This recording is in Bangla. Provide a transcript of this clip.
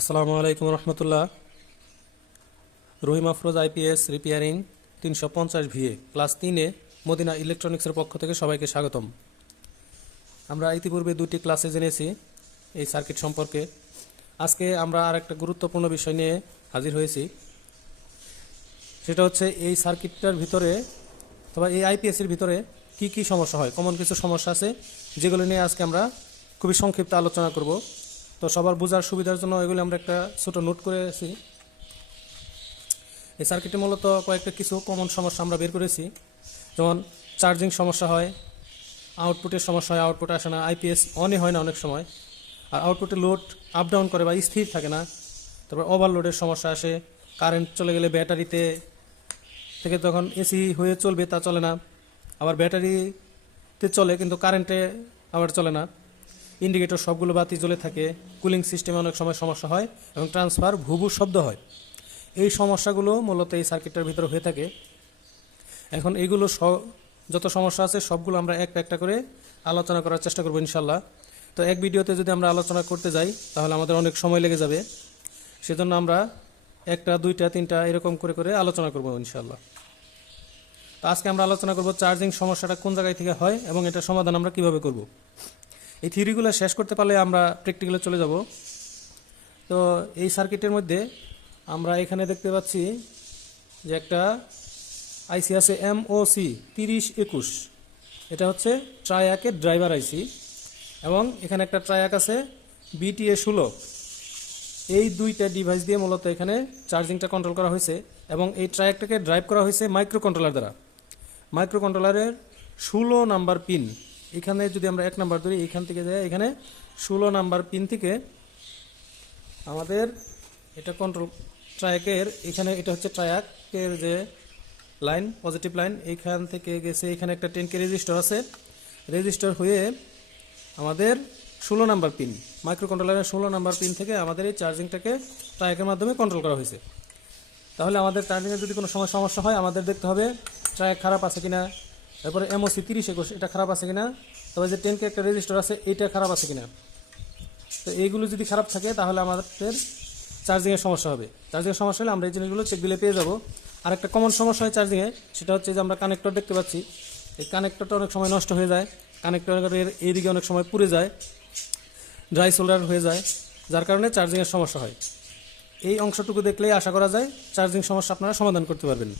আসসালামু আলাইকুম রহমতুল্লাহ। Rahim Afroz IPS repairing 350 VA class 3-এ মদিনা ইলেকট্রনিক্সের পক্ষ থেকে সবাইকে স্বাগতম। আমরা ইতিপূর্বে দুটি ক্লাসে জেনেছি এই সার্কিট সম্পর্কে। আজকে আমরা আর একটা গুরুত্বপূর্ণ বিষয় নিয়ে হাজির হয়েছি। সেটা হচ্ছে এই সার্কিটটার ভিতরে অথবা এই আইপিএসের ভিতরে কি কি সমস্যা হয়, কমন কিছু সমস্যা আছে যেগুলো নিয়ে আজকে আমরা খুবই সংক্ষিপ্ত আলোচনা করব। তো সবার বোঝার সুবিধার জন্য এগুলো আমরা একটা ছোট নোট করেছি। এই সার্কিটে মূলত কয়েকটা কিছু কমন সমস্যা আমরা বের করেছি, যেমন চার্জিং সমস্যা হয়, আউটপুটের সমস্যা হয়, আউটপুট আসে না, আইপিএস অনই হয় না অনেক সময়, আর আউটপুটে লোড আপ ডাউন করে বা স্থির থাকে না। তারপর ওভারলোডের সমস্যা আসে, কারেন্ট চলে গেলে ব্যাটারিতে থেকে তখন এসি হয়ে চলবে তা চলে না, আবার ব্যাটারিতে চলে কিন্তু কারেন্টে আবার চলে না, ইন্ডিকেটর সবগুলো বাতি জ্বলে থাকে, কুলিং সিস্টেমে অনেক সময় সমস্যা হয় এবং ট্রান্সফার ভুভু শব্দ হয়। এই সমস্যাগুলো মূলত এই সার্কিটটার ভিতরে হয়ে থাকে। এখন এইগুলো যত সমস্যা আছে সবগুলো আমরা একটা একটা করে আলোচনা করার চেষ্টা করবো ইনশাল্লাহ। তো এক ভিডিওতে যদি আমরা আলোচনা করতে যাই তাহলে আমাদের অনেক সময় লেগে যাবে, সেজন্য আমরা একটা দুইটা তিনটা এরকম করে করে আলোচনা করবো ইনশাল্লাহ। তো আজকে আমরা আলোচনা করব চার্জিং সমস্যাটা কোন জায়গায় থেকে হয় এবং এটার সমাধান আমরা কিভাবে করব। এই থিওরিগুলো শেষ করতে পারলে আমরা প্র্যাকটিক্যালে চলে যাব। তো এই সার্কিটের মধ্যে আমরা এখানে দেখতে পাচ্ছি যে একটা আইসি আছে MOC 3021, এটা হচ্ছে ট্রায়াকের ড্রাইভার আইসি, এবং এখানে একটা ট্রায়াক আছে BTA 16। এই দুইটা ডিভাইস দিয়ে মূলত এখানে চার্জিংটা কন্ট্রোল করা হয়েছে এবং এই ট্রায়াকটাকে ড্রাইভ করা হয়েছে মাইক্রো কন্ট্রোলার দ্বারা। মাইক্রো কন্ট্রোলারের 16 নাম্বার পিন, এখানে যদি আমরা 1 নাম্বার ধরি, এখান থেকে যাই এখানে 16 নাম্বার পিন থেকে আমাদের এটা কন্ট্রোল ট্রায়াকের এখানে, এটা হচ্ছে ট্রায়াকের যে লাইন, পজিটিভ লাইন, এইখান থেকে গেছে এখানে একটা 10K রেজিস্টার আছে, রেজিস্টার হয়ে আমাদের 16 নাম্বার পিন, মাইক্রো কন্ট্রোলারের 16 নাম্বার পিন থেকে আমাদের এই চার্জিংটাকে ট্রায়াকের মাধ্যমে কন্ট্রোল করা হয়েছে। তাহলে আমাদের চার্জিংয়ের যদি কোনো সমস্যা হয় আমাদের দেখতে হবে ট্রায়াক খারাপ আছে কিনা, তারপরে MOC 3021 এটা খারাপ আছে কিনা, তবে যে 10K একটা রেজিস্টার আছে এটা খারাপ আছে কিনা। তো এইগুলো যদি খারাপ থাকে তাহলে আমাদের চার্জিংয়ের সমস্যা হবে। চার্জিংয়ের সমস্যা হলে আমরা এই জিনিসগুলো চেক দিলে পেয়ে যাব। আর একটা কমন সমস্যা হয় চার্জিংয়ে, সেটা হচ্ছে যে আমরা কানেক্টর দেখতে পাচ্ছি, এই কানেক্টরটা অনেক সময় নষ্ট হয়ে যায়, কানেক্টরের এইদিকে অনেক সময় পুড়ে যায়, ড্রাই সোল্ডার হয়ে যায়, যার কারণে চার্জিংয়ের সমস্যা হয়। এই অংশটুকু দেখলেই আশা করা যায় চার্জিং সমস্যা আপনারা সমাধান করতে পারবেন।